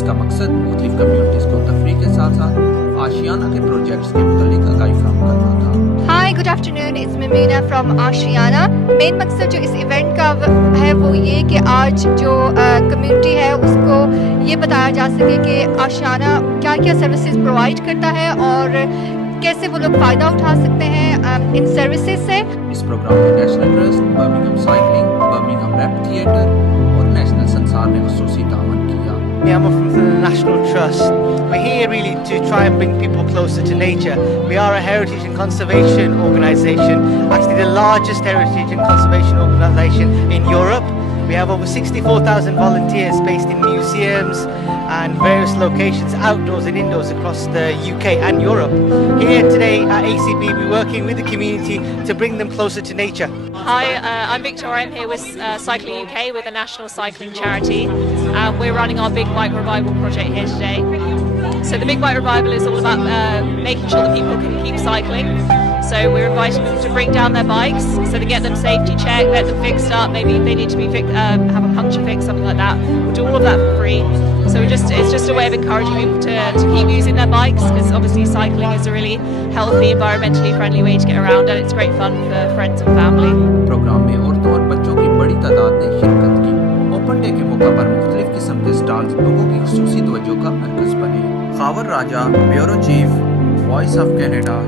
जिसका मकसद मुख्तलिफ कम्युनिटीज़ को तफरीह के साथ साथ आशियाना के प्रोजेक्ट्स के मुतालिक आगाही फराहम करना था। Hi, good afternoon. It's Mimina from Aashiyana. Main मकसद जो इस इवेंट का है वो ये कि आज जो कम्युनिटी है उसको ये बताया जा सके कि आशियाना क्या क्या सर्विसेज प्रोवाइड करता है और कैसे वो लोग फ़ायदा उठा सकते हैं इन सर्विसेज से। इस प्रोग्राम में national trust, Birmingham cycling, Birmingham rap theatre और नेशनल संसार ने खुसूसी तावन किया। I'm from the National Trust. We're here really to try and bring people closer to nature. We are a heritage and conservation organisation, actually the largest heritage and conservation organisation in Europe. We have over 64,000 volunteers based in museums and various locations, outdoors and indoors across the UK and Europe. Here today at ACB we're working with the community to bring them closer to nature. Hi, I'm Victoria. I'm here with Cycling UK, with a national cycling charity. We're running our Big Bike Revival project here today. So the Big Bike Revival is all about making sure that people can keep cycling. So we're inviting them to bring down their bikes, so to get them safety checked, get them fixed up, maybe they need to be have a puncture fix, something like that. We'll do all of that for free. So it's just a way of encouraging people to keep using their bikes, because obviously cycling is a really healthy, environmentally friendly way to get around, and it's great fun for friends and family. Programme में औरतों और बच्चों की बड़ी तादाद ने शिरकत की। ओपन डे के मौका पर मुख्तलिफ किस्म के स्टॉल्स लोगों की खुसूसी तवज्जो का मरकज बने। Khawar Raja, bureau chief, voice of Canada,